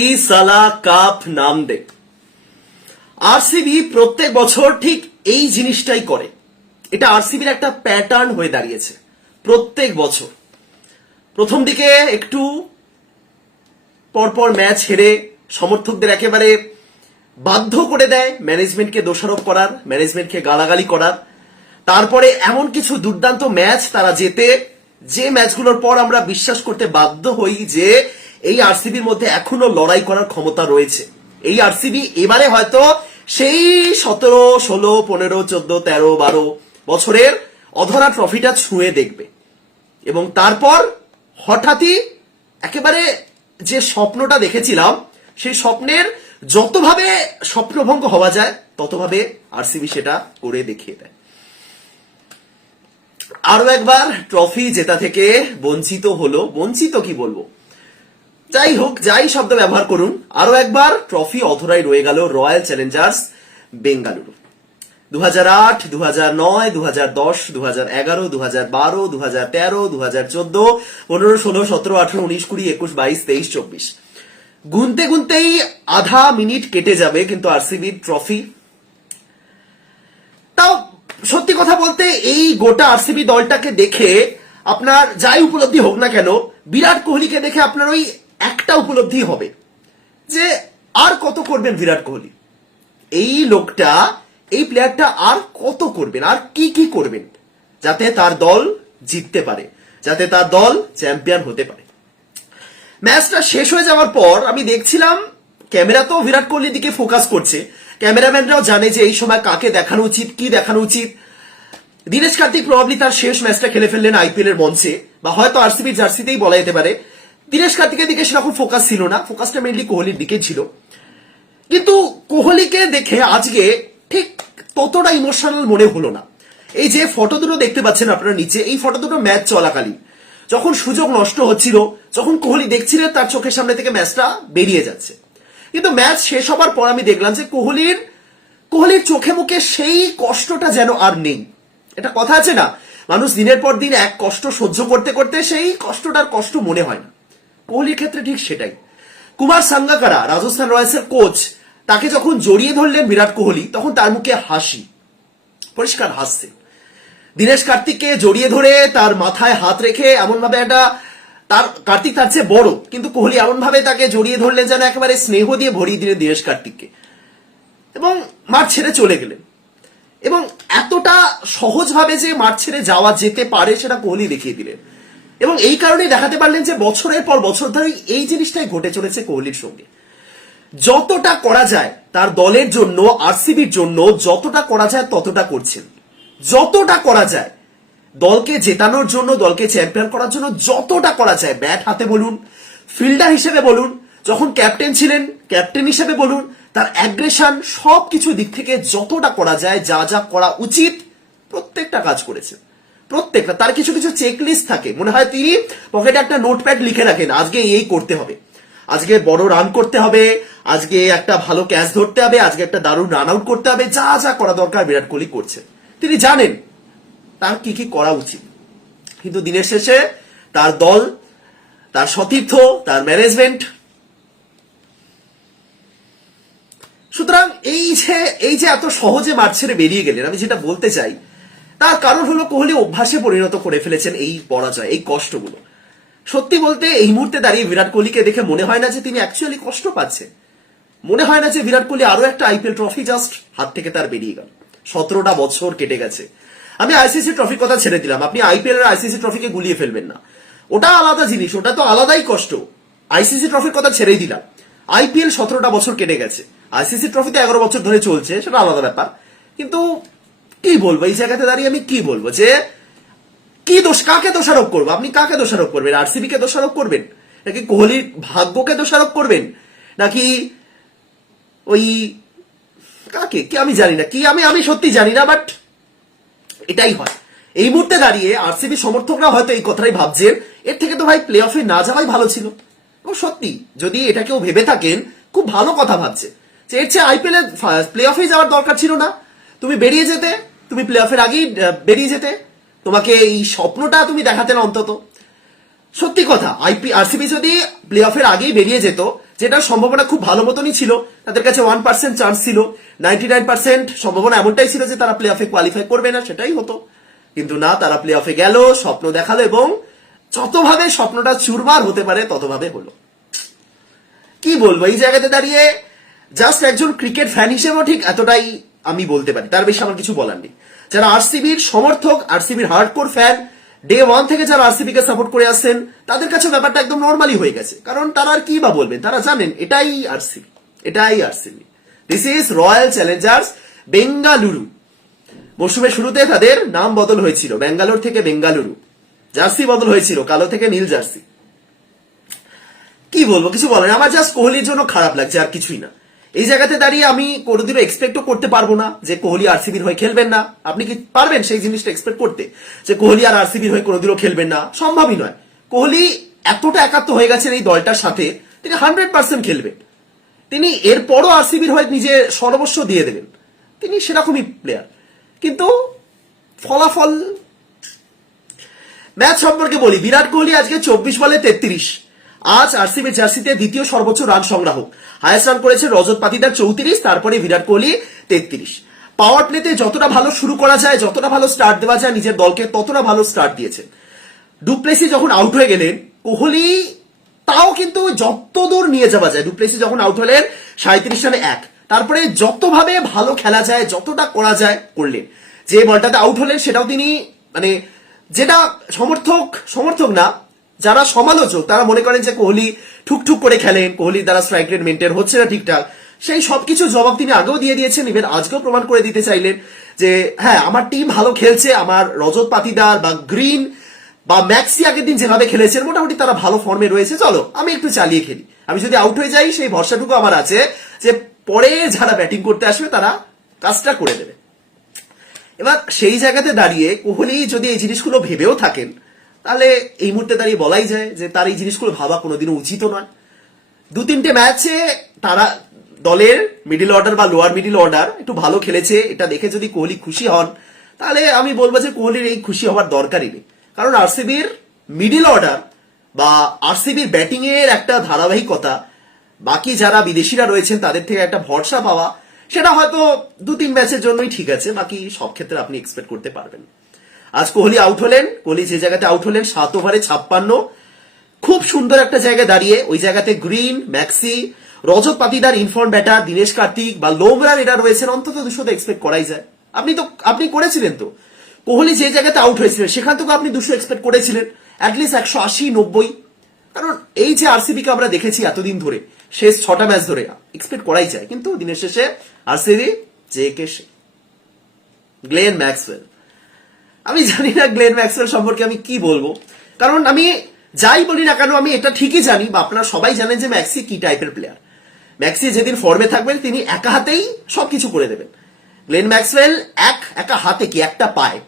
ই cup নাম দে। RCB প্রত্যেক বছর ঠিক এই জিনিসটাই করে। এটা আরসিবির একটা প্যাটার্ন হয়ে দাঁড়িয়েছে প্রত্যেক বছর। প্রথম দিকে একটু পরপর ম্যাচ হেরে সমর্থকদের একেবারে বাধ্য করে দেয় ম্যানেজমেন্টকে দোষারোপ করার ম্যানেজমেন্টকে গালাগালি করার। তারপরে এমন কিছু দুর্দান্ত ম্যাচ তারা জেতে, যে ম্যাচগুলোর পর আমরা বিশ্বাস করতে বাধ্য হই যে এই আরসিবির মধ্যে এখনও লড়াই করার ক্ষমতা রয়েছে। এই আরসিবি এবারে হয়তো সেই সতেরো, ষোলো, পনেরো, চোদ্দ, তেরো, বারো বছরের অধরা ট্রফিটা ছুঁয়ে দেখবে। এবং তারপর হঠাৎই একেবারে যে স্বপ্নটা দেখেছিলাম, সেই স্বপ্নের যতভাবে স্বপ্নভঙ্গ হওয়া যায়, ততভাবে আরসিবি সেটা করে দেখিয়ে দেয়। আরও একবার ট্রফি জেতা থেকে বঞ্চিত হলো। বঞ্চিত কি বলব? যাই হোক, যাই শব্দ ব্যবহার করুন। আরও একবার ট্রফি অধরাই রয়ে গেল রয়্যাল চ্যালেঞ্জার্স বেঙ্গালুরু দু হাজার আট দু হাজার নয় দু হাজার দশ দু হাজার এগারো দু হাজার বারো দু হাজার তেরো দু হাজার চোদ্দ, পনেরো, ষোলো, সতেরো, আঠারো, উনিশ, কুড়ি, একুশ, বাইশ, তেইশ, চব্বিশ। গুনতে গুনতেই আধা মিনিট কেটে যাবে কিন্তু আরসিবির ট্রফি তাও সত্যি কথা বলতে এই গোটা আরসিবি দলটাকে দেখে আপনার যাই উপলব্ধি হোক না কেন, বিরাট কোহলিকে দেখে আপনার ওই একটা উপলব্ধি হবে যে আর কত করবেন বিরাট কোহলি? এই লোকটা, এই প্লেয়ারটা আর কত করবেন? আর কি কি করবেন? যাতে তার দল জিততে পারে, যাতে তার দল চ্যাম্পিয়ন হতে পারে। ম্যাচটা শেষ হয়ে যাওয়ার পর আমি দেখছিলাম, ক্যামেরা তো বিরাট কোহলির দিকে ফোকাস করছে। ক্যামেরাম্যানরাও জানে যে এই সময় কাকে দেখানো উচিত, কি দেখানো উচিত। দীনেশ কার্তিক প্রবাবলি তার শেষ ম্যাচটা খেলে ফেললেন আইপিএল এর মঞ্চে, বা হয়তো আরসিবির জার্সিতেই বলা যেতে পারে। দীনেশ কার্তিকের দিকে সেরকম ফোকাস ছিল না। ফোকাসটা মেনলি কোহলির দিকে ছিল। কিন্তু কোহলিকে দেখে আজকে ঠিক ততটা ইমোশনাল মনে হলো না। এই যে ফটো দুটো দেখতে পাচ্ছেন আপনারা নিচে, এই ফটো দুটো ম্যাচ চলাকালীন। যখন সুযোগ নষ্ট হচ্ছিল, যখন কোহলি দেখছিলেন তার চোখের সামনে থেকে ম্যাচটা বেরিয়ে যাচ্ছে। কিন্তু ম্যাচ শেষ হবার পর আমি দেখলাম যে কোহলির কোহলির চোখে মুখে সেই কষ্টটা যেন আর নেই। এটা কথা আছে না? মানুষ দিনের পর দিন এক কষ্ট সহ্য করতে করতে সেই কষ্টটার কষ্ট মনে হয় না। কোহলির ক্ষেত্রে ঠিক সেটাই। কুমার সাঙ্গাকারা, রাজস্থান রয়্যালসের কোচ, তাকে যখন জড়িয়ে ধরলেন বিরাট কোহলি, তখন তার মুখে হাসি। পরিষ্কার হাসছে। দীনেশ কার্তিককে জড়িয়ে ধরে তার মাথায় হাত রেখে এমন ভাবে একটা তার, কার্তিক তার চেয়ে বড়, কিন্তু কোহলি এমন ভাবে তাকে জড়িয়ে ধরলেন যেন একেবারে স্নেহ দিয়ে ভরিয়ে দিলেন দীনেশ কার্তিককে। এবং মাঠ ছেড়ে চলে গেলেন। এবং এতটা সহজভাবে যে মাঠ ছেড়ে যাওয়া যেতে পারে, সেটা কোহলি দেখিয়ে দিলেন। এবং এই কারণেই দেখাতে পারলেন যে বছরের পর বছর ধরে এই জিনিসটাই ঘটে চলেছে কোহলির সঙ্গে। যতটা করা যায় তার দলের জন্য, আরসিবির জন্য যতটা করা যায় ততটা করছেন। যতটা করা যায় দলকে জেতানোর জন্য, দলকে চ্যাম্পিয়ন করার জন্য যতটা করা যায় ব্যাট হাতে বলুন ফিল্ডার হিসেবে বলুন, যখন ক্যাপ্টেন ছিলেন ক্যাপ্টেন হিসেবে বলুন, তার অ্যাগ্রেশন সব কিছু দিক থেকে যতটা করা যায়, যা যা করা উচিত, প্রত্যেকটা কাজ করেছেন। প্রত্যেকটা, তার কিছু কিছু চেকলিস্ট থাকে। মনে হয় তিনি পকেটে একটা নোটপ্যাড লিখে রাখেন, আজকে এই করতে হবে। আজকে বড় রান করতে হবে, আজকে একটা ভালো ক্যাচ ধরতে হবে, আজকে একটা দারুণ রান আউট করতে হবে, যা যা করা দরকার বিরাট কোহলি করছে। তিনি জানেন, তার কি কি করা উচিত। কিন্তু দিনের শেষে তার দল, তার সতীর্থ, তার ম্যানেজমেন্ট সুতরাং এই যে এই যে এত সহজে মাঠ ছেড়ে বেরিয়ে গেলেন, আমি যেটা বলতে চাই তার কারণ হলো কোহলি অভ্যাসে পরিণত করে ফেলেছেন এই পরাজয়, এই কষ্টগুলো। সত্যি বলতে, এই মুহূর্তে দাঁড়িয়ে বিরাট কোহলিকে দেখে মনে হয় না যে তিনি অ্যাকচুয়ালি কষ্ট পাচ্ছে। মনে হয় না যে বিরাট কোহলি আরও একটা আইপিএল ট্রফি জাস্ট হাত থেকে তার বেরিয়ে গেল। সতেরোটা বছর কেটে গেছে। আমি আইসিসি ট্রফির কথা ছেড়ে দিলাম। আপনি আইপিএল আর আইসিসি ট্রফিকে গুলিয়ে ফেলবেন না। ওটা আলাদা জিনিস, ওটা তো আলাদাই কষ্ট। আইসিসি ট্রফির কথা ছেড়েই দিলাম। আইপিএল সতেরোটা বছর কেটে গেছে। আইসিসি ট্রফিতে এগারো বছর ধরে চলছে, সেটা আলাদা ব্যাপার। কিন্তু কি বলব? এই জায়গাতে দাঁড়িয়ে আমি কি বলব যে, কি দোষ, কাকে দোষারোপ করব? আপনি কাকে দোষারোপ করবেন? আরসিবি কে দোষারোপ করবেন? নাকি কোহলির ভাগ্যকে দোষারোপ করবেন? নাকি ওই কাকে? কি আমি জানি না। কি আমি আমি সত্যি জানি না বাট এটাই হয়। এই মুহূর্তে দাঁড়িয়ে আরসিবি সমর্থকরা হয়তো এই কথাটাই ভাবছেন, এর থেকে তো ভাই প্লে অফে না যাওয়াই ভালো ছিল। এবং সত্যি, যদি এটা কেউ ভেবে থাকেন, খুব ভালো কথা ভাবছে। যে এর চেয়ে আইপিএল প্লে অফে যাওয়ার দরকার ছিল না। তুমি বেরিয়ে যেতে তুমি প্লে অফের আগেই বেরিয়ে যেতে। তোমাকে এই স্বপ্নটা তুমি দেখাতে না অন্তত। সত্যি কথা আইপি আরসিবি যদি প্লে অফের আগেই বেরিয়ে যেত, যেটার সম্ভাবনা খুব ভালো মতনই ছিল, তাদের কাছে ওয়ান পার্সেন্ট চান্স ছিল নাইনটি নাইন পার্সেন্ট সম্ভাবনা এমনটাই ছিল যে তারা প্লে অফে কোয়ালিফাই করবে না, সেটাই হতো। কিন্তু না, তারা প্লে অফে গেল, স্বপ্ন দেখাল এবং যতভাবে স্বপ্নটা চুরমার হতে পারে, ততভাবে হলো। কি বলব, এই জায়গাতে দাঁড়িয়ে জাস্ট একজন ক্রিকেট ফ্যান হিসেবেও ঠিক এতটাই আমি বলতে পারি, তার বেশি আমার কিছু বলার নেই। যারা আরসিবির সমর্থক, আরসিবির হার্ডকোর ফ্যান ডে ওয়ান থেকে যারা আরসিবি কে সাপোর্ট করে আসছেন, তাদের কাছে ব্যাপারটা একদম নর্মালি হয়ে গেছে। কারণ তারা আর কি বা বলবেন? তারা জানেন, এটাই আরসিবি এটাই RCB. This is royal challengers Bengaluru মৌসুমের শুরুতে তাদের নাম বদল হয়েছিল, ব্যাঙ্গালোর থেকে বেঙ্গালুরু। জার্সি বদল হয়েছিল, কালো থেকে নীল জার্সি। কি বলব, কিছু বলেন আমার জাস্ট কোহলির জন্য খারাপ লাগছে, আর কিছুই না। এই জায়গাতে দাঁড়িয়ে আমি কোনোদিনও এক্সপেক্টও করতে পারব না যে কোহলি আরসিবির হয়ে খেলবেন না। আপনি কি পারবেন সেই জিনিসটা এক্সপেক্ট করতে? যে কোহলি আর আরসিবির হয়ে কোনোদিনও খেলবেন না? সম্ভবই নয়। কোহলি এতটা একাত্ম হয়ে গেছেন এই দলটার সাথে, তিনি হান্ড্রেড পার্সেন্ট খেলবেন। তিনি এরপরও আরসিবির হয়ে নিজের সর্বস্ব দিয়ে দেবেন। তিনি সেরকমই প্লেয়ার কিন্তু ফলাফল, ম্যাচ সম্পর্কে বলি, বিরাট কোহলি আজকে চব্বিশ বলে তেত্রিশ। আজ আরসিবি জার্সিতে দ্বিতীয় সর্বোচ্চ রান সংগ্রাহক। হায়েস্ট রান করেছে রজত পাতিদার চৌত্রিশ, তারপরে বিরাট কোহলি তেত্রিশ। পাওয়ার প্লেতে যতটা ভালো শুরু করা যায়, যতটা ভালো স্টার্ট দেওয়া যায়, নিজের দলকে ততটা ভালো স্টার্ট দিয়েছে। ডুপ্লেসি যখন আউট হয়ে গেলেন, কোহলি তাও কিন্তু যত দূর নিয়ে যাওয়া যায় ডুপ্লেসি যখন আউট হলেন সাঁত্রিশ রানে এক। তারপরে যতভাবে ভালো খেলা যায়, যতটা করা যায়, করলেন। যে বলটাতে আউট হলেন, সেটাও তিনি মানে যেটা সমর্থক সমর্থক না যারা সমালোচক, তারা মনে করেন যে কোহলি ঠুকঠুক করে খেলেন কোহলির দ্বারা স্ট্রাইক রেট মেনটেন হচ্ছে না ঠিকঠাক। সেই সবকিছু জবাব তিনি আগেও দিয়ে দিয়েছেন ইভেন আজকেও প্রমাণ করে দিতে চাইলেন যে হ্যাঁ আমার টিম ভালো খেলছে, আমার রজত পাতিদার বা গ্রিন বা ম্যাক্সি আগের দিন যেভাবে খেলেছেন, মোটামুটি তারা ভালো ফর্মে রয়েছে। চলো, আমি একটু চালিয়ে খেলি। আমি যদি আউট হয়ে যাই, সেই ভরসাটুকু আমার আছে যে, পরে যারা ব্যাটিং করতে আসবে, তারা কাজটা করে দেবে। এবার সেই জায়গাতে দাঁড়িয়ে কোহলি যদি এই জিনিসগুলো ভেবেও থাকেন তাহলে এই মুহূর্তে দাঁড়িয়ে বলাই যায় যে তার এই জিনিসগুলো ভাবা কোনোদিনও উচিত নয়। দু তিনটে ম্যাচে তারা দলের মিডিল অর্ডার বা লোয়ার মিডিল অর্ডার একটু ভালো খেলেছে, এটা দেখে যদি কোহলি খুশি হন, তাহলে আমি বলব যে কোহলির এই খুশি হওয়ার দরকারই নেই। কারণ আরসিবির মিডিল অর্ডার বা আরসিবির ব্যাটিং এর একটা ধারাবাহিকতা, বাকি যারা বিদেশিরা রয়েছেন তাদের থেকে একটা ভরসা পাওয়া, সেটা হয়তো দু তিন ম্যাচের জন্যই ঠিক আছে, বাকি সব ক্ষেত্রে আপনি এক্সপেক্ট করতে পারবেন। আজ কোহলি আউট হলেন কোহলি যে জায়গাতে আউট হলেন, সাত ওভারে ছাপ্পান্ন। খুব সুন্দর একটা জায়গায় দাঁড়িয়ে, ওই জায়গাতে Green, Maxi, Rajat Patidar inform batter Dinesh Karthik বা লোমরার এটা রয়েছেন, অন্তত দুশো এক্সপেক্ট করাই যায়। আপনি তো, আপনি করেছিলেন তো। কোহলি যে জায়গাতে আউট হয়েছিলেন, সেখান থেকে আপনি দুশো এক্সপেক্ট করেছিলেন অ্যাটলিস্ট একশো আশি, নব্বই। কারণ এই যে আরসিবি কে আমরা দেখেছি এতদিন ধরে, শেষ ছটা ম্যাচ ধরে এক্সপেক্ট করাই যায়। কিন্তু দিনের শেষে RCB J K Glenn Maxwell আমি জানি না গ্লেন ম্যাক্সওয়েল সম্পর্কে আমি কি বলব। কারণ আমি যাই বলি না কেন, আমি এটা ঠিকই জানি, বা আপনারা সবাই জানেন যে ম্যাক্সি কি টাইপের প্লেয়ার ম্যাক্সি যেদিন ফর্মে থাকবেন, তিনি একা হাতেই সবকিছু করে দেবেন। গ্লেন ম্যাক্সওয়েল এক, একা হাতে কি একটা পায়?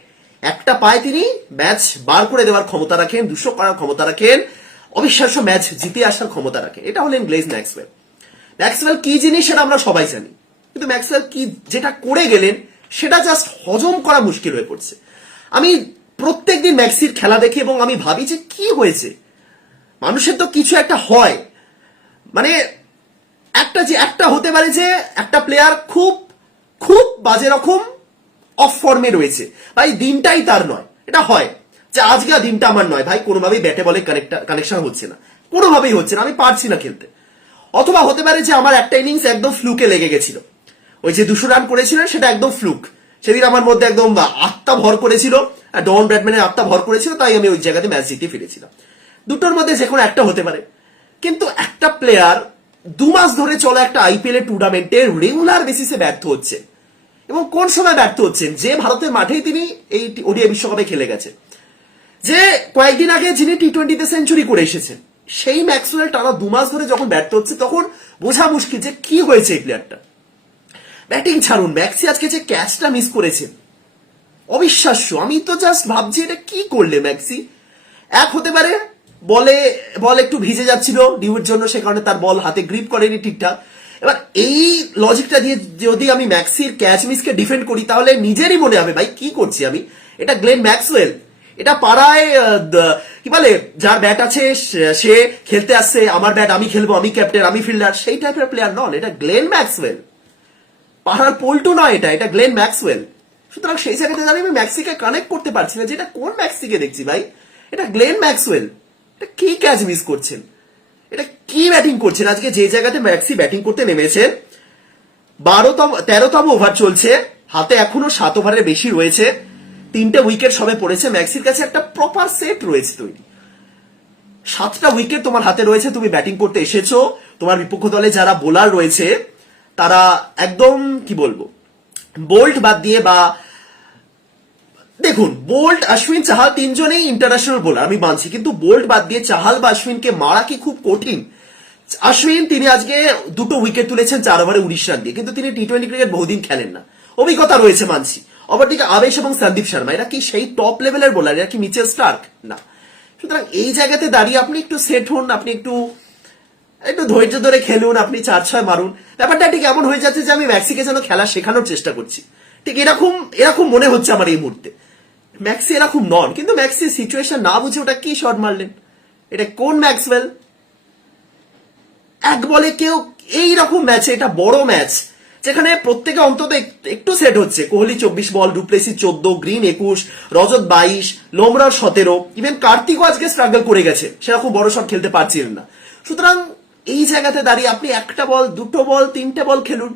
একটা পায়ে তিনি, ম্যাচ বার করে দেওয়ার ক্ষমতা রাখেন, দুশো করার ক্ষমতা রাখেন, অবিশ্বাস্য ম্যাচ জিতে আসার ক্ষমতা রাখেন এটা হলেন গ্লেজ ম্যাক্সওয়েল। ম্যাক্সওয়েল কি জিনিস সেটা আমরা সবাই জানি, কিন্তু ম্যাক্সওয়েল কি যেটা করে গেলেন, সেটা জাস্ট হজম করা মুশকিল হয়ে পড়ছে। আমি প্রত্যেকদিন ম্যাক্সির খেলা দেখি এবং আমি ভাবি যে কি হয়েছে? মানুষের তো কিছু একটা হয়। মানে একটা যে একটা হতে পারে যে একটা প্লেয়ার খুব খুব বাজে রকম অফ ফর্মে রয়েছে। ভাই, দিনটাই তার নয়। এটা হয়। যে আজকে দিনটা আমার নয়। ভাই, কোনোভাবেই ব্যাটে বলে কানেকশন হচ্ছে না। কোনোভাবেই হচ্ছে না। আমি পারছি না খেলতে। অথবা হতে পারে যে আমার একটা ইনিংস একদম ফ্লুকে লেগে গেছিল। ওই যে দুশো রান করেছিলেন, সেটা একদম ফ্লুক সেদিন আমার মধ্যে একদম আত্মা ভর করেছিল। ডন ব্র্যাডম্যানের আত্মা ভর করেছিল, তাই আমি ওই জায়গাতে ম্যাচ জিতে ফিরেছিলাম। দুটোর মধ্যে যে কোনো একটা হতে পারে। কিন্তু একটা প্লেয়ার দু মাস ধরে চলা একটা আইপিএল এর টুর্নামেন্টে রেগুলার বেসিসে ব্যর্থ হচ্ছে। এবং কোন সময় ব্যর্থ হচ্ছেন? যে ভারতের মাঠেই তিনি এই ওডিআই বিশ্বকাপে খেলে গেছে। যে কয়েকদিন আগে যিনি টি টোয়েন্টিতে সেঞ্চুরি করে এসেছেন, সেই ম্যাক্সওয়েল টানা দু মাস ধরে যখন ব্যর্থ হচ্ছে, তখন বোঝা মুশকিল যে কি হয়েছে এই প্লেয়ারটা ব্যাটিং ছাড়ুন ম্যাক্সি আজকে যে ক্যাচটা মিস করেছেন অবিশ্বাস্য, আমি তো জাস্ট ভাবছি এটা কি করলে ম্যাক্সি এক হতে পারে বলে, বল একটু ভিজে যাচ্ছিল ডিউর জন্য, সে কারণে তার বল হাতে গ্রিপ করেনি ঠিকঠাক। এবার এই লজিকটা দিয়ে যদি আমি ম্যাক্সির ক্যাচ মিসকে ডিফেন্ড করি, তাহলে নিজেরই মনে হবে, ভাই, কি করছি আমি? এটা গ্লেন ম্যাক্সওয়েল এটা পাড়ায় কি বলে, যার ব্যাট আছে, সে খেলতে আসছে, আমার ব্যাট আমি খেলব, আমি ক্যাপ্টেন আমি ফিল্ডার সেই টাইপের প্লেয়ার নন, এটা গ্লেন ম্যাক্সওয়েল পাহাড় পল্টু নয় এটা এটা গ্লেন ম্যাক্সওয়েল। সুতরাং সেই জায়গাতে দাঁড়িয়ে আমি ম্যাক্সিকে কানেক্ট করতে পারছি না যে এটা কোন ম্যাক্সিকে দেখছি ভাই? এটা গ্লেন ম্যাক্সওয়েল। এটা কি ক্যাচ মিস করছেন? এটা কি ব্যাটিং করছেন? আজকে যে জায়গাতে ম্যাক্সি ব্যাটিং করতে নেমেছেন বারোতম, তেরোতম ওভার চলছে, হাতে এখনও সাত ওভারের বেশি রয়েছে, তিনটে উইকেট সবে পড়েছে, ম্যাক্সির কাছে একটা প্রপার সেট রয়েছে তৈরি। সাতটা উইকেট তোমার হাতে রয়েছে, তুমি ব্যাটিং করতে এসেছ, তোমার বিপক্ষ দলে যারা বোলার রয়েছে তারা একদম, কি বলব বোল্ট বাদ দিয়ে বা, দেখুন বোল্ট অশ্বিন চাহাল তিনজনেই ইন্টারন্যাশনাল বোলার আমি মানছি, কিন্তু বোল্ট বাদ দিয়ে চাহাল বা অশ্বিনকে মারা কি খুব কঠিন? অশ্বিন তিনি আজকে দুটো উইকেট তুলেছেন চার ওভারে রান দিয়ে, কিন্তু তিনি টি টোয়েন্টি ক্রিকেট বহুদিন খেলেন না। অভিজ্ঞতা রয়েছে, মানছি। অপরদিকে আবেশ এবং সন্দীপ শর্মা, এরা কি সেই টপ লেভেলের বোলার এরা কি মিচেল স্টার্ক না। সুতরাং এই জায়গাতে দাঁড়িয়ে আপনি একটু সেট হন, আপনি একটু একটু ধৈর্য ধরে খেলুন, আপনি চার ছয় মারুন। ব্যাপারটা ঠিক এমন হয়ে যাচ্ছে যে আমি ম্যাক্সিকে যেন খেলা শেখানোর চেষ্টা করছি। ঠিক এরকম এরকম মনে হচ্ছে আমার এই মুহূর্তে। ম্যাক্সি এরকম নন, কিন্তু ম্যাক্সি সিচুয়েশন না বুঝে ওটা কি শট মারলেন? এটা কোন ম্যাক্সওয়েল? এক বলে কেউ এই রকম ম্যাচে এটা বড় ম্যাচ যেখানে প্রত্যেকে অন্তত এক- একটু সেট হচ্ছে। কোহলি চব্বিশ বল, ডুপ্লেসি চোদ্দ, গ্রিন একুশ, রজত বাইশ লোমরার সতেরো। ইভেন কার্তিকও আজকে স্ট্রাগল করে গেছে। সেরকম বড় শট খেলতে পারছিলেন না। সুতরাং জায়গাতে দাঁড়িয়ে আপনি একটা বল, দুটো বল, তিনটে বল খেলুন।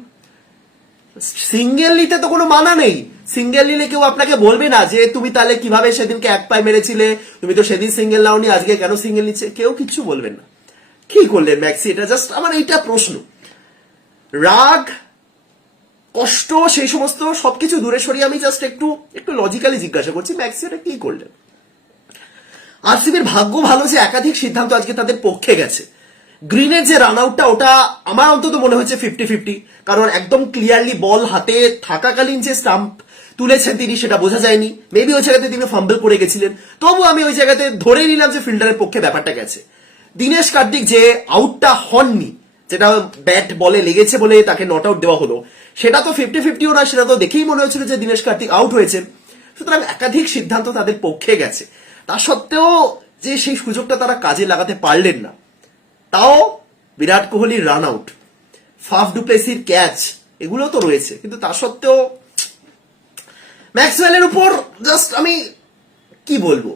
সিঙ্গেল নিতে তো কোনো মানা নেই। সিঙ্গেল নিলে কেউ আপনাকে বলবে না যে তুমি তাহলে কীভাবে সেদিনকে এক পায়ে মেরেছিলে, তুমি তো সেদিন সিঙ্গেল নাওনি, আজকে কেন সিঙ্গেল নিচ্ছে? কেউ কিচ্ছু বলবেন না। কি করলেন ম্যাক্সি? এটা জাস্ট আমার এইটা প্রশ্ন। রাগ, কষ্ট, সেই সমস্ত সবকিছু দূরে সরিয়ে আমি জাস্ট একটু একটু লজিক্যালি জিজ্ঞাসা করছি, ম্যাক্সি এটা কি করলেন? আরসিবির ভাগ্য ভালো যে একাধিক সিদ্ধান্ত আজকে তাদের পক্ষে গেছে। গ্রিনের যে রান আউটটা ওটা আমার অন্তত মনে হয়েছে ফিফটি ফিফটি কারণ একদম ক্লিয়ারলি বল হাতে থাকাকালীন যে স্টাম্প তুলেছেন তিনি, সেটা বোঝা যায়নি। মেবি ওই জায়গাতে তিনি ফাম্বল করে গেছিলেন। তবু আমি ওই জায়গাতে ধরে নিলাম যে ফিল্ডারের পক্ষে ব্যাপারটা গেছে। দিনেশ কার্তিক যে আউটটা হননি, যেটা ব্যাট বলে লেগেছে বলে তাকে নট আউট দেওয়া হলো, সেটা তো ফিফটি ফিফটিও না সেটা তো দেখেই মনে হয়েছিল যে দিনেশ কার্তিক আউট হয়েছে। সুতরাং একাধিক সিদ্ধান্ত তাদের পক্ষে গেছে। তা সত্ত্বেও যে সেই সুযোগটা তারা কাজে লাগাতে পারলেন না তাও বিরাট কোহলির রান আউট ফাফ ডুপ্লেসির ক্যাচ এগুলো তো রয়েছে, কিন্তু তা সত্ত্বেও ম্যাক্সওয়েলের উপর জাস্ট আমি কি বলব?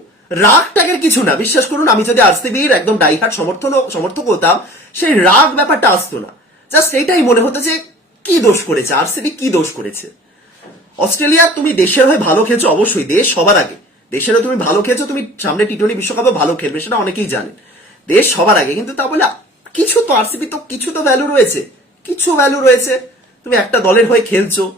রাগ টাগের কিছু না, বিশ্বাস করুন, আমি যদি আরসিবির একদম ডাইহার্ট সমর্থন সমর্থক হতাম, সেই রাগ ব্যাপারটা আসতো না। জাস্ট এইটাই মনে হতো যে, কি দোষ করেছে? আরসিবি কি দোষ করেছে? অস্ট্রেলিয়া, তুমি দেশের হয়ে ভালো খেলছো, অবশ্যই, দেশ সবার আগে। দেশের হয়ে তুমি ভালো খেলছো, তুমি সামনে টি টোয়েন্টি বিশ্বকাপে ভালো খেলবে, সেটা অনেকেই জানেন। দেশ সবার আগে। কিন্তু তা বলে কিছু তো আরসিবি তো, কিছু তো ভ্যালু রয়েছে। কিছু ভ্যালু রয়েছে। তুমি একটা দলের হয়ে খেলছো।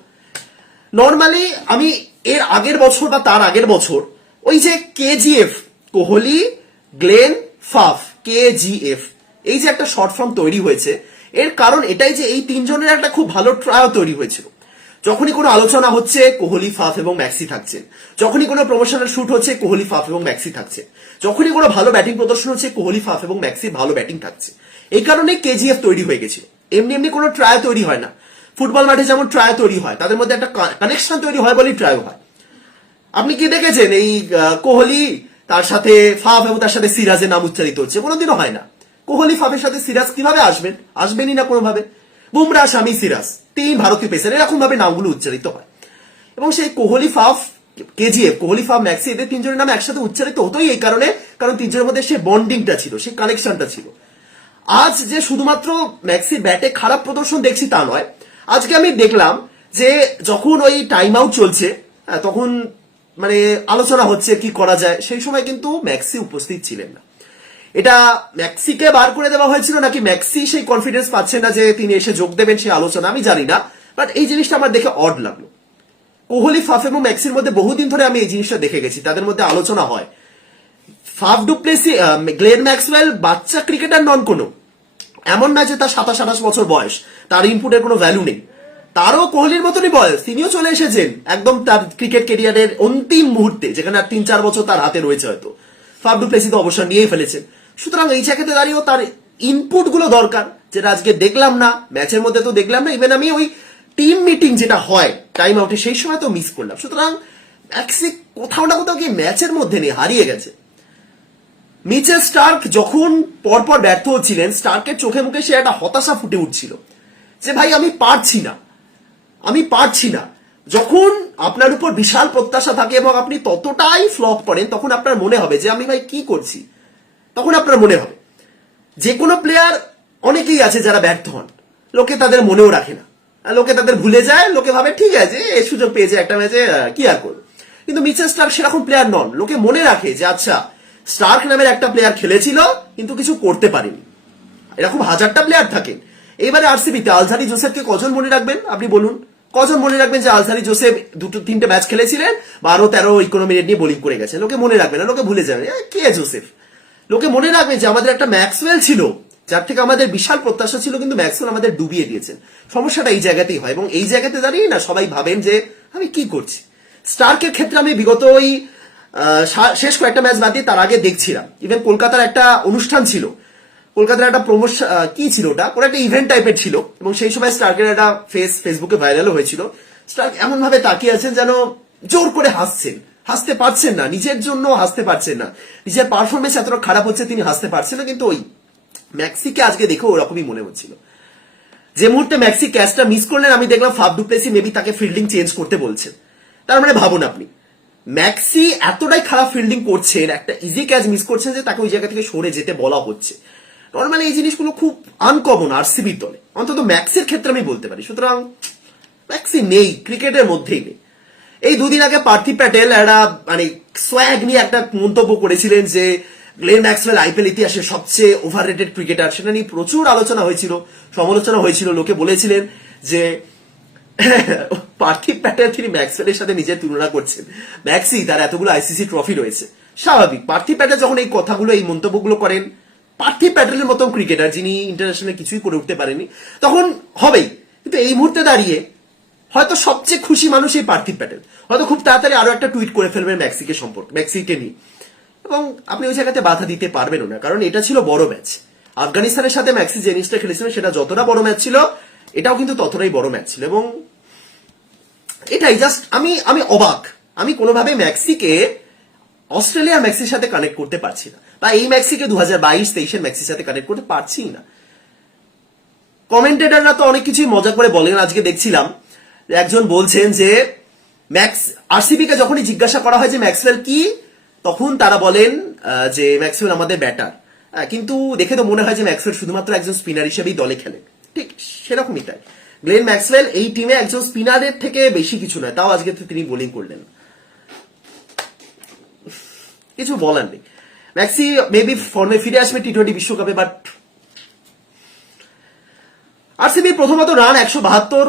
নর্মালি আমি এর আগের বছর বা তার আগের বছর ওই যে KGF Kohli, Glenn, Faf KGF এই যে একটা শর্ট ফর্ম তৈরি হয়েছে। এর কারণ এটাই যে এই তিনজনের একটা খুব ভালো ট্রায়াল তৈরি হয়েছিল। যখনই কোনো আলোচনা হচ্ছে, কোহলি, ফাফ এবং ম্যাক্সি থাকছে। যখনই কোনো প্রমোশনাল শুট হচ্ছে, কোহলি, ফাফ এবং ম্যাক্সি থাকছে। যখনই কোনো ভালো ব্যাটিং প্রদর্শন হচ্ছে, কোহলি, ফাফ এবং ম্যাক্সি ভালো ব্যাটিং থাকছে। এই কারণে কেজিএফ তৈরি হয়ে গেছিল এমনি এমনি কোনো ট্রায়াল তৈরি হয় না। ফুটবল মাঠে যেমন ট্রায়াল তৈরি হয়, তাদের মধ্যে একটা কানেকশন তৈরি হয় বলেই ট্রায়াল হয়। আপনি কি দেখেছেন এই কোহলি, তার সাথে ফাফ এবং তার সাথে সিরাজের নাম উচ্চারিত হচ্ছে? কোনোদিনও হয় না। কোহলি, ফাফের সাথে সিরাজ কীভাবে আসবেন? আসবেনই না কোনোভাবে। বুমরা স্বামী সিরাজ। তিন ভারতীয় পেসার এরকম ভাবে নামগুলো উচ্চারিত হয়। এবং সেই Kohli Faf KGF Kohli Faf Maxi, এদের তিনজনের নাম একসাথে উচ্চারিত হতোই এই কারণে, কারণ তিনজনের মধ্যে সেই বন্ডিংটা ছিল সেই কানেকশনটা ছিল। আজ যে শুধুমাত্র ম্যাক্সির ব্যাটে খারাপ প্রদর্শন দেখছি তা নয়, আজকে আমি দেখলাম যে যখন ওই টাইম আউট চলছে তখন মানে আলোচনা হচ্ছে কি করা যায়, সেই সময় কিন্তু ম্যাক্সি উপস্থিত ছিলেন না। এটা ম্যাক্সিকে বার করে দেওয়া হয়েছিল নাকি ম্যাক্সি সেই কনফিডেন্স পাচ্ছেন না যে তিনি এসে যোগ দেবেন সেই আলোচনা, আমি জানি না। বাট এই জিনিসটা আমার দেখে অড লাগল। কোহলি, ফাফ এবং ম্যাক্সির মধ্যে বহুদিন ধরে আমি এই জিনিসটা দেখে গেছি, তাদের মধ্যে আলোচনা হয়। Faf du Plessis Glenn Maxwell বাচ্চা ক্রিকেটার নন কোনো। এমন না যে তার সাতাশ, আঠাশ বছর বয়স, তার ইনপুটের কোনো ভ্যালু নেই। তারও কোহলির মতনই বয়স, তিনিও চলে এসেছেন একদম তার ক্রিকেট কেরিয়ারের অন্তিম মুহূর্তে, যেখানে আর তিন, চার বছর তার হাতে রয়েছে হয়তো। ফাফ ডুপ্লেসি তো অবসর নিয়েই ফেলেছেন। সুতরাং এই জায়গাতে দাঁড়িয়েও তার ইনপুটগুলো দরকার। যেটা আজকে দেখলাম না ম্যাচের মধ্যে তো দেখলাম না ইভেন আমি ওই টিম মিটিং যেটা হয় টাইম আউটে সেই সময় তো মিস করলাম। সুতরাং কোথাও না কোথাও গিয়ে ম্যাচের মধ্যে নিয়ে হারিয়ে গেছে। মিচেল স্টার্ক যখন পরপর ব্যর্থ হচ্ছিলেন, স্টার্কের চোখে মুখে সে একটা হতাশা ফুটে উঠছিল। যে ভাই, আমি পারছি না। আমি পারছি না। যখন আপনার উপর বিশাল প্রত্যাশা থাকে এবং আপনি ততটাই ফ্লপ করেন, তখন আপনার মনে হবে যে আমি ভাই কি করছি? তখন আপনার মনে হবে, যে কোনো প্লেয়ার অনেকেই আছে যারা ব্যর্থ হন, লোকে তাদের মনেও রাখে না। লোকে তাদের ভুলে যায়, লোকে ভাবে, ঠিক আছে এই সুযোগ পেয়েছে, একটা ম্যাচে কি আর করবে? কিন্তু মিচেল স্টার্ক সেরকম প্লেয়ার নন। লোকে মনে রাখে যে আচ্ছা স্টার্ক নামের একটা প্লেয়ার খেলেছিল, কিন্তু কিছু করতে পারেনি। এরকম হাজারটা প্লেয়ার থাকেন। এবারে আরসিবিতে আলসারি জোসেফকে কজন মনে রাখবেন? আপনি বলুন। কজন মনে রাখবেন যে আলসারি জোসেফ দুটো, তিনটে ম্যাচ খেলেছিলেন, বারো তেরো ইকোনমি রেট নিয়ে বোলিং করে গেছে? লোকে মনে রাখবে না, লোকে ভুলে যাবে। কে জোসেফ? লোকে মনে রাখবে যে আমাদের একটা ম্যাক্সওয়েল ছিল, যার থেকে আমাদের বিশাল প্রত্যাশা ছিল, কিন্তু ম্যাক্সওয়েল আমাদের ডুবিয়ে দিয়েছেন। সমস্যাটা এই জায়গাতেই হয়, এবং এই জায়গাতে দাঁড়িয়ে না সবাই ভাবেন যে, আমি কি করছি? স্টার্কের ক্ষেত্রে আমি বিগত ওই শেষ কয়েকটা ম্যাচ বাদ দিয়ে তার আগে দেখছিলাম। ইভেন কলকাতার একটা অনুষ্ঠান ছিল। কলকাতার একটা প্রমোশন কি ছিল ওটা? কোনো একটা ইভেন্ট টাইপের ছিল, এবং সেই সময় স্টার্কের একটা ফেস ফেসবুকে ভাইরালও হয়েছিল। স্টার্ক এমন ভাবে তাকিয়ে আছেন যেন জোর করে হাসছেন। হাসতে পারছেন না, নিজের জন্য হাসতে পারছেন না। নিজের পারফরমেন্স এতটা খারাপ হচ্ছে, তিনি হাসতে পারছেন না, কিন্তু ওই ম্যাক্সিকে আজকে দেখে ওরকমই মনে হচ্ছিল। যে মুহূর্তে ম্যাক্সি ক্যাচটা মিস করলেন, আমি দেখলাম ফাফ ডুপ্লেসি মেবি তাকে ফিল্ডিং চেঞ্জ করতে বলছেন তার মানে ভাবুন আপনি, ম্যাক্সি এতটাই খারাপ ফিল্ডিং করছেন, একটা ইজি ক্যাচ মিস করছেন যে তাকে ওই জায়গা থেকে সরে যেতে বলা হচ্ছে। নর্মালি এই জিনিসগুলো খুব আনকমন আরসিবির দলে। অন্তত ম্যাক্সের ক্ষেত্রে আমি বলতে পারি, সুতরাং ম্যাক্সি নেই, ক্রিকেটের মধ্যেই নেই। এই দুদিন আগে পার্থিব প্যাটেল একটা মানে সোয়াগ নিয়ে একটা মন্তব্য করেছিলেন যে, গ্লেন ম্যাক্সওয়েল আইপিএল ইতিহাসে সবচেয়ে ওভার রেটেড ক্রিকেটার সেটা নিয়ে প্রচুর আলোচনা হয়েছিল, সমালোচনা হয়েছিল, লোকে বলেছিলেন যে পার্থিব প্যাটেল তিনি ম্যাক্সওয়েলের সাথে নিজের তুলনা করছেন। ম্যাক্সি তার এতগুলো আইসিসি ট্রফি রয়েছে। স্বাভাবিক পার্থিব প্যাটেল যখন এই কথাগুলো, এই মন্তব্যগুলো করেন পার্থিব প্যাটেলের মতন ক্রিকেটার যিনি ইন্টারন্যাশনাল কিছুই করে উঠতে পারেনি তখন হবেই। কিন্তু এই মুহূর্তে দাঁড়িয়ে হয়তো সবচেয়ে খুশি মানুষ এই পার্থিব প্যাটেল। হয়তো খুব তাড়াতাড়ি আরও একটা টুইট করে ফেলবেন ম্যাক্সিকে সম্পর্কে ম্যাক্সিকে নিয়ে। এবং আপনি ওই জায়গাতে বাধা দিতে পারবেনও না, কারণ এটা ছিল বড় ম্যাচ। আফগানিস্তানের সাথে ম্যাক্সি যে জিনিসটা খেলেছিলেন, সেটা যতটা বড় ম্যাচ ছিল, এটাও কিন্তু ততটাই বড় ম্যাচ ছিল। এবং এটাই জাস্ট আমি আমি অবাক। আমি কোনোভাবে ম্যাক্সিকে অস্ট্রেলিয়ার ম্যাক্সির সাথে কানেক্ট করতে পারছি না, বা এই ম্যাক্সিকে দু হাজার বাইশ, তেইশের ম্যাক্সির সাথে কানেক্ট করতে পারছি না। কমেন্টেটাররা তো অনেক কিছুই মজা করে বলেন, আজকে দেখছিলাম। একজন বলছেন যে, ম্যাক্স আরসিবি কে যখনই জিজ্ঞাসা করা হয় যে, ম্যাক্সওয়েল কি? তখন তারা বলেন যে, ম্যাক্সওয়েল আমাদের ব্যাটার। কিন্তু দেখে তো মনে হয় যে, ম্যাক্সওয়েল শুধুমাত্র একজন স্পিনার হিসেবেই দলে খেলে। ঠিক সেরকমই তাই। গ্লেন ম্যাক্সওয়েল এই টিমে একজন স্পিনারের থেকে বেশি কিছু নয়, তাও আজকে তিনি বোলিং করলেন। কিছু বলার নেই। ম্যাক্সি মেবি ফর্মে ফিরে আসবে টি টোয়েন্টি বিশ্বকাপে বাট আরসিবি প্রথমত রান একশো বাহাত্তর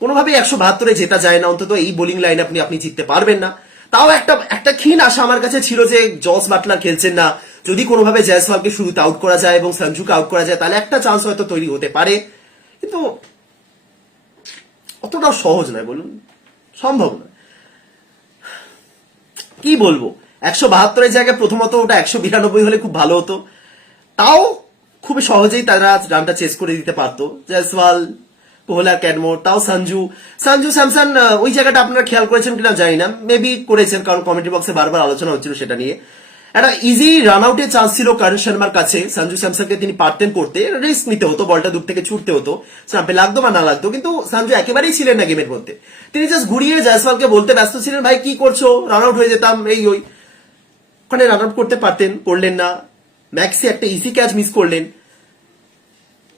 কোনোভাবেই একশো বাহাত্তরে জেতা যায় না, অন্তত এই বোলিং লাইন আপনি আপনি জিততে পারবেন না। তাও একটা একটা ক্ষীণ আশা আমার কাছে ছিল যে জস বাটলার খেলছেন না। যদি কোনোভাবে জয়সওয়ালকে শুরুতে আউট করা যায় এবং সঞ্জুকে আউট করা যায়, তাহলে একটা চান্স হয়তো তৈরি হতে পারে। কিন্তু অতটাও সহজ নয়, বলুন। সম্ভব নয়। কি বলব? একশো বাহাত্তরের জায়গায় প্রথমত ওটা একশো বিরানব্বই হলে খুব ভালো হতো। তাও খুবই সহজেই তারা রানটা চেস করে দিতে পারতো। জয়সওয়াল কোহলা ক্যাডমোর, তাও সঞ্জু সঞ্জু স্যামসন ওই জায়গাটা আপনারা খেয়াল করেছেন কিনা জানি না। মেবি করেছেন, কারণ কমেন্ট্রি বক্সে বারবার আলোচনা হচ্ছিল সেটা নিয়ে। একটা ইজি রান আউটের চান্স ছিল করণ শর্মার কাছে। সঞ্জু স্যামসনকে তিনি পারতেন করতে। রিস্ক নিতে হতো বলটা দূর থেকে ছুটতে হতো। স্টাম্পে লাগতো বা না লাগতো, কিন্তু সঞ্জু একেবারেই ছিলেন না গেমের মধ্যে। তিনি জাস্ট ঘুরিয়ে জয়সওয়ালকে বলতে ব্যস্ত ছিলেন, ভাই, কি করছ? রান আউট হয়ে যেতাম, এই, ওই। ওখানে রান আউট করতে পারতেন, করলেন না। ম্যাক্সি একটা ইজি ক্যাচ মিস করলেন।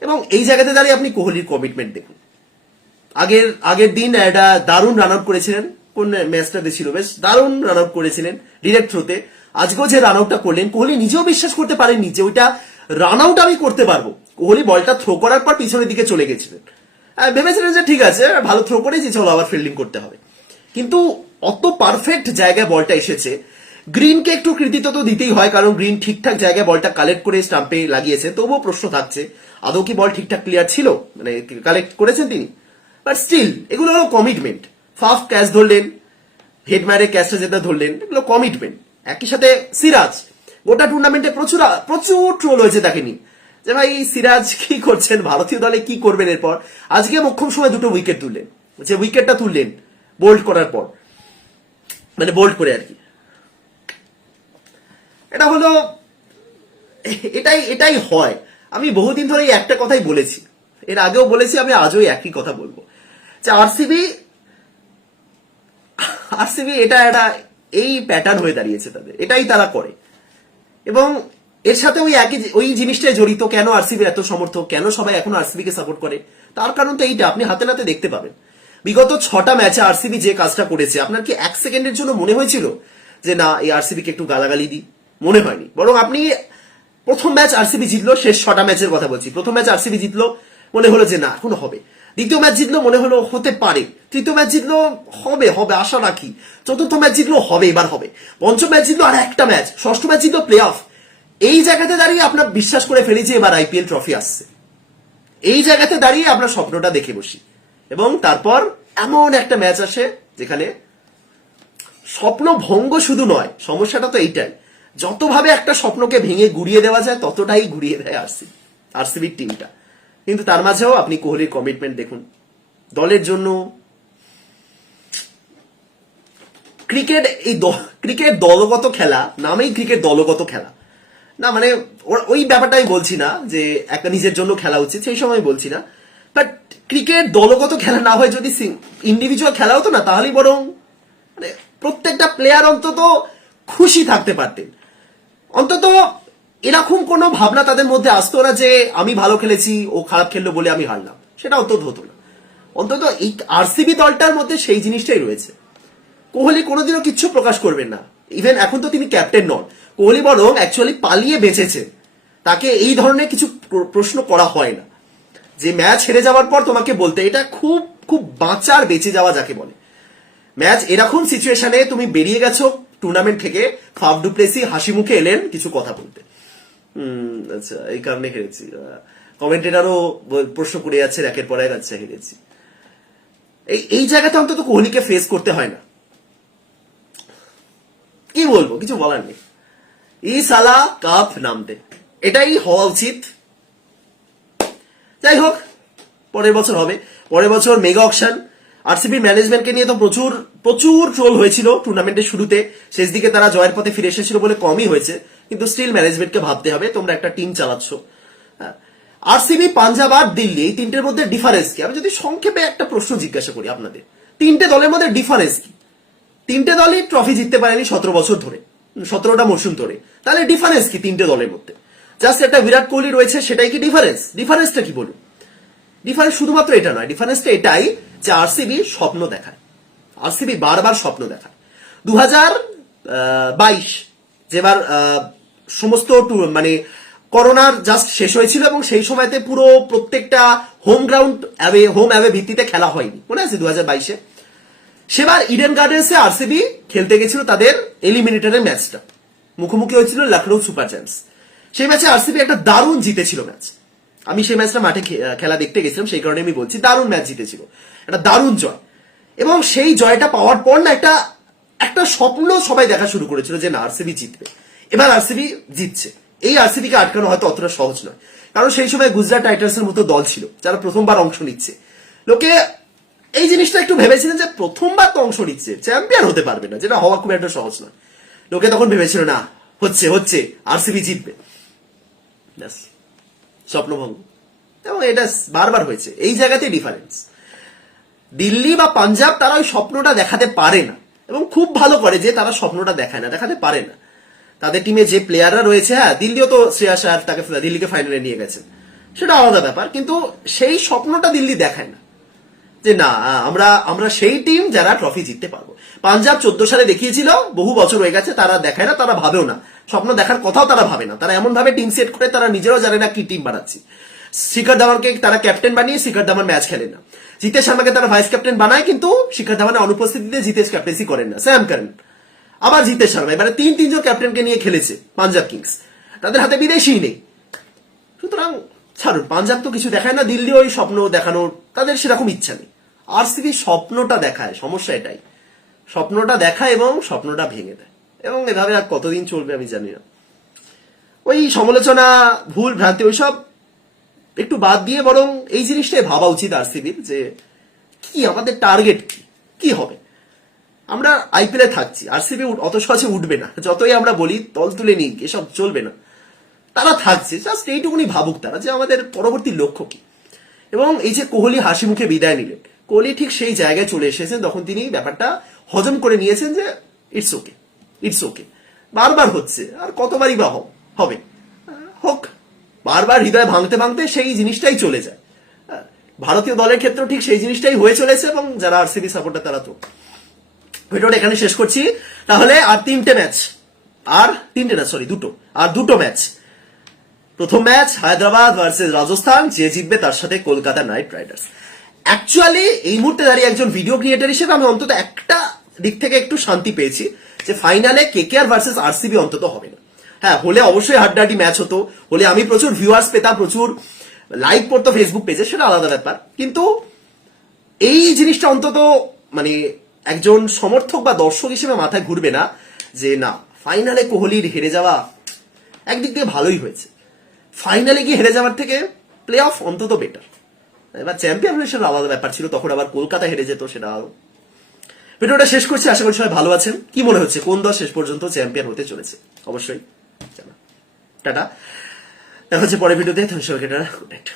এবং এই জায়গাতে দাঁড়িয়ে আপনি কোহলির কমিটমেন্ট দেখুন। আগের আগের দিন একটা দারুণ রান আউট করেছিলেন। কোন ম্যাচটাতে ছিল বেশ দারুণ রান আউট করেছিলেন ডিরেক্ট থ্রোতে আজকেও যে রান আউটটা করলেন কোহলি নিজেও বিশ্বাস করতে পারেননি যে ওইটা রান আউট আমি করতে পারব। কোহলি বলটা থ্রো করার পর পিছনের দিকে চলে গেছিলেন। আহ, ভেবেছিলেন যে ঠিক আছে ভালো থ্রো করেছি চলো আবার ফিল্ডিং করতে হবে। কিন্তু অত পারফেক্ট জায়গায় বলটা এসেছে। গ্রিনকে একটু কৃতিত্ব তো দিতেই হয় কারণ গ্রিন ঠিকঠাক জায়গায় বলটা কালেক্ট করে স্টাম্পে লাগিয়েছে। তবুও প্রশ্ন থাকছে আদৌ কি বল ঠিকঠাক ক্লিয়ার ছিল? মানে কালেক্ট করেছেন তিনি? বাট স্টিল এগুলো হলো কমিটমেন্ট ফার্স্ট ক্যাচ ধরলেন হেড মারে ক্যাচটা যেটা ধরলেন, এগুলো কমিটমেন্ট একই সাথে সিরাজ, গোটা টুর্নামেন্টে প্রচুর প্রচুর ট্রোল হয়েছে তাকে নিয়ে যে ভাই, সিরাজ কি করছেন, ভারতীয় দলে কি করবেন এরপর? আজকে মোক্ষম সময় দুটো উইকেট তুললেন। যে উইকেটটা তুললেন বোল্ড করার পর। মানে বোল্ড করে আর কি। এটা হলো, এটাই এটাই হয়। আমি বহুদিন ধরে একটা কথাই বলেছি। এর আগেও বলেছি, আমি আজও একই কথা বলব। আরসিবি আরসিবি এটা একটা এই প্যাটার্ন হয়ে দাঁড়িয়েছে তাদের। এটাই তারা করে। এবং এর সাথে ওই একই ওই জিনিসটাই জড়িত, কেন আরসিবির এত সমর্থক, কেন সবাই এখন আরসিবি কে সাপোর্ট করে? তার কারণ তো এইটা, আপনি হাতে নাতে দেখতে পাবেন। বিগত ছটা ম্যাচে আরসিবি যে কাজটা করেছে, আপনার কি এক সেকেন্ডের জন্য মনে হয়েছিল যে, না, এই আরসিবি কে একটু গালাগালি দিই মনে হয়নি। বরং আপনি প্রথম ম্যাচ আরসিবি জিতলো, শেষ ছটা ম্যাচের কথা বলছি। প্রথম ম্যাচ আরসিবি জিতলো, মনে হলো যে, না, এখনও হবে। দ্বিতীয় ম্যাচ জিতলো মনে হলো হতে পারে। তৃতীয় ম্যাচ জিতলো হবে হবে, আশা রাখি। চতুর্থ ম্যাচ জিতলো হবে, এবার হবে। পঞ্চম ম্যাচ জিতলো আর একটা ম্যাচ ষষ্ঠ ম্যাচ জিতলো প্লে অফ এই জায়গাতে দাঁড়িয়ে আপনার বিশ্বাস করে ফেলি যে এবার আইপিএল ট্রফি আসছে। এই জায়গাতে দাঁড়িয়ে আমরা স্বপ্নটা দেখে বসি। এবং তারপর এমন একটা ম্যাচ আসে যেখানে স্বপ্ন ভঙ্গ শুধু নয়, সমস্যাটা তো এইটাই। যতভাবে একটা স্বপ্নকে ভেঙে গুড়িয়ে দেওয়া যায়, ততটাই ঘুরিয়ে দেয় আরসি আরসিবির টিমটা কিন্তু তার মাঝেও আপনি কোহলির কমিটমেন্ট দেখুন। দলের জন্য ক্রিকেট এই ক্রিকেট দলগত খেলা নামেই ক্রিকেট দলগত খেলা। না মানে ওই ব্যাপারটাই বলছি না যে একটা নিজের জন্য খেলা উচিত, সেই সময় বলছি না। বাট ক্রিকেট দলগত খেলা না হয় যদি ইন্ডিভিজুয়াল খেলা হতো না, তাহলেই বরং মানে প্রত্যেকটা প্লেয়ার অন্তত খুশি থাকতে পারতেন। অন্তত এরকম কোনো ভাবনা তাদের মধ্যে আসতো না যে আমি ভালো খেলেছি, ও খারাপ খেললো বলে আমি হারলাম। সেটা অন্তত হতো না। অন্তত এই আরসিবি দলটার মধ্যে সেই জিনিসটাই রয়েছে। কোহলি কোনোদিনও কিচ্ছু প্রকাশ করবেন না। ইভেন এখন তো তিনি ক্যাপ্টেন নন। কোহলি বরং অ্যাকচুয়ালি পালিয়ে বেঁচেছেন তাকে এই ধরনের কিছু প্র- প্রশ্ন করা হয় না। যে ম্যাচ হেরে যাওয়ার পর তোমাকে বলতে, এটা খুব খুব বাঁচার, বেঁচে যাওয়া যাকে বলে। ম্যাচ এরকম সিচুয়েশনে তুমি বেরিয়ে গেছো টুর্নামেন্ট থেকে ফাফ ডুপ্লেসি হাসি মুখে এলেন, কিছু কথা বলতে। আচ্ছা এই কারণে হেরেছি। কমেন্টেটারও প্রশ্ন করে যাচ্ছে একের পর এক আচ্ছা হেরেছি। এই এই জায়গাতে অন্তত কোহলিকে ফেস করতে হয় না। কি বলব, কিছু বলার নেই। ই সালা কাপ নামতে এটাই হওয়া উচিত। যাই হোক, পরের বছর হবে। পরের বছর মেগা অকশন আরসিবি ম্যানেজমেন্টকে নিয়ে তো প্রচুর প্রচুর ট্রোল হয়েছিল টুর্নামেন্টের শুরুতে। শেষ দিকে তারা জয়ের পথে ফিরে এসেছিল বলে কমই হয়েছে। কিন্তু স্টিল ম্যানেজমেন্টকে ভাবতে হবে, তোমরা একটা টিম চালাচ্ছ। আরসিবি, পাঞ্জাব আর দিল্লি, এই তিনটের মধ্যে ডিফারেন্স কি? আমি যদি সংক্ষেপে একটা প্রশ্ন জিজ্ঞাসা করি আপনাদের, তিনটে দলের মধ্যে ডিফারেন্স কি? তিনটে দলই ট্রফি জিততে পারেনি সতেরো বছর ধরে সতেরোটা মরশুম ধরে। তাহলে ডিফারেন্স কি তিনটে দলের মধ্যে? জাস্ট একটা বিরাট কোহলি রয়েছে, সেটাই কি ডিফারেন্স ডিফারেন্সটা কি বলুন? ডিফারেন্স শুধুমাত্র এটা নয় ডিফারেন্সটা এটাই যে আরসিবি স্বপ্ন দেখায়। আরসিবি বারবার স্বপ্ন দেখায়। দু হাজার বাইশ, যেবার সমস্ত মানে করোনার জাস্ট শেষ হয়েছিল এবং সেই সময়তে পুরো প্রত্যেকটা home ground away home away ভিত্তিতে খেলা হয়নি। মনে আছে দু হাজার বাইশে? সেবার ইডেন গার্ডেন্সে আরসিবি খেলতে গেছিল তাদের এলিমিনেটরের ম্যাচটা মুখোমুখি হয়েছিল লখনৌ সুপার জায়ান্টস সেই ম্যাচে আরসিবি একটা দারুণ জিতেছিল ম্যাচ আমি সেই ম্যাচটা মাঠে খেলা দেখতে গেছিলাম, সেই কারণে আমি বলছি দারুণ ম্যাচ জিতেছিল। একটা দারুণ জয়। এবং সেই জয়টা পাওয়ার পর না একটা একটা স্বপ্ন সবাই দেখা শুরু করেছিল যে না আরসিবি জিতবে। এবার আরসিবি জিতছে। এই আরসিবি কে আটকানো হয়তো অতটা সহজ নয়। কারণ সেই সময় গুজরাট টাইটান্সের মতো দল ছিল, যারা প্রথমবার অংশ নিচ্ছে। লোকে এই জিনিসটা একটু ভেবেছিলেন যে প্রথমবার তো অংশ নিচ্ছে চ্যাম্পিয়ন হতে পারবে না, যেটা হওয়া খুব একটা সহজ নয়। লোকে তখন ভেবেছিল, না, হচ্ছে হচ্ছে আরসিবি জিতবে। স্বপ্নভঙ্গ। এবং এটা বারবার হয়েছে। এই জায়গাতেই ডিফারেন্স দিল্লি বা পাঞ্জাব তারা ওই স্বপ্নটা দেখাতে পারে না। এবং খুব ভালো করে যে তারা স্বপ্নটা দেখায় না, দেখাতে পারে না। তাদের টিমে যে প্লেয়াররা রয়েছে হ্যাঁ দিল্লিও তো শ্রেয়াস আয়ার তাকে দিল্লিকে ফাইনালে নিয়ে গেছেন সেটা আলাদা ব্যাপার, কিন্তু সেই স্বপ্নটা দিল্লি দেখায় না। যে না, আমরা আমরা সেই টিম যারা ট্রফি জিততে পারব। পাঞ্জাব চোদ্দ সালে দেখিয়েছিল, বহু বছর হয়ে গেছে, তারা দেখায় না, তারা ভাবেও না। স্বপ্ন দেখার কথাও তারা ভাবে না। তারা এমন ভাবে টিম সেট করে, তারা নিজেরাও জানে না কি টিম বানাচ্ছি। শিখর ধাওয়ানকে তারা ক্যাপ্টেন বানিয়ে শিখর ধাওয়ান ম্যাচ খেলে না। জিতেশ শর্মাকে তারা ভাইস ক্যাপ্টেন বানায়, কিন্তু শিখর ধাওয়ানের অনুপস্থিতিতে জিতেশ ক্যাপ্টেন্সি করেন না। স্যাম করেন আবার জিতেশ শর্মা এবারে তিন তিনজন ক্যাপ্টেনকে নিয়ে খেলেছে পাঞ্জাব কিংস। তাদের হাতে বিদেশি নেই। সুতরাং, ছাড়ুন, পাঞ্জাব তো কিছু দেখায় না দিল্লি ওই স্বপ্ন দেখানোর তাদের সেরকম ইচ্ছা নেই। আরসিবি স্বপ্নটা দেখায়, সমস্যা এটাই। স্বপ্নটা দেখায় এবং স্বপ্নটা ভেঙে দেয়। এবং এভাবে আর কতদিন চলবে আমি জানি না। ওই সমালোচনা, ভুল, ভ্রান্তি, ওইসব একটু বাদ দিয়ে বরং এই জিনিসটাই ভাবা উচিত আরসিবির যে কি আমাদের টার্গেট কি? কি হবে? আমরা আইপিএলে থাকছি আরসিবি অত সহজে উঠবে না। যতই আমরা বলি, তল তুলে নিই, এসব চলবে না। তারা থাকছে জাস্ট এইটুকুনি ভাবুক তারা যে আমাদের পরবর্তী লক্ষ্য কি। এবং এই যে কোহলি হাসি মুখে বিদায় নিলেন, কোহলি ঠিক সেই জায়গায় চলে এসেছেন তখন তিনি ব্যাপারটা হজম করে নিয়েছেন যে ইটস ওকে ইটস ওকে বারবার হচ্ছে, আর কতবারই বা হবে। হোক, বারবার হৃদয় ভাঙতে ভাঙতে সেই জিনিসটাই চলে যায়। ভারতীয় দলের ক্ষেত্রেও ঠিক সেই জিনিসটাই হয়ে চলেছে এবং যারা আরসিবি সাপোর্টার তারা তো ভিডিওটা এখানে শেষ করছি। তাহলে আর তিনটে ম্যাচ। আর তিনটে না সরি দুটো। আর দুটো ম্যাচ। প্রথম ম্যাচ, হায়দ্রাবাদ ভার্সেস রাজস্থান। যে জিতবে তার সাথে কলকাতা নাইট রাইডার্স। অ্যাকচুয়ালি এই মুহূর্তে দাঁড়িয়ে একজন ভিডিও ক্রিয়েটার হিসেবে আমি অন্তত একটা দিক থেকে একটু শান্তি পেয়েছি যে ফাইনালে কেকেআর ভার্সেস আরসিবি অন্তত হবে না। হ্যাঁ হলে অবশ্যই হাড্ডাহাড্ডি ম্যাচ হতো। হলে আমি প্রচুর ভিউয়ার্স পেতাম, প্রচুর লাইক পড়তো ফেসবুক পেজে সেটা আলাদা ব্যাপার। কিন্তু এই জিনিসটা অন্তত মানে একজন সমর্থক বা দর্শক হিসেবে মাথায় ঘুরবে না যে, না, ফাইনালে কোহলির হেরে যাওয়া একদিক দিয়ে ভালোই হয়েছে। ফাইনালে গিয়ে হেরে যাওয়ার থেকে প্লে অফ অন্তত বেটার এবার চ্যাম্পিয়ন সেটা আলাদা ব্যাপার ছিল, তখন আবার কলকাতা হেরে যেত, সেটা ভিডিওটা শেষ করছি, আশা করি সবাই ভালো আছেন। কি মনে হচ্ছে, কোন দল শেষ পর্যন্ত চ্যাম্পিয়ন হতে চলেছে? অবশ্যই টাটা। দেখা হচ্ছে পরের ভিডিওতে সবাইকে গুড নাইট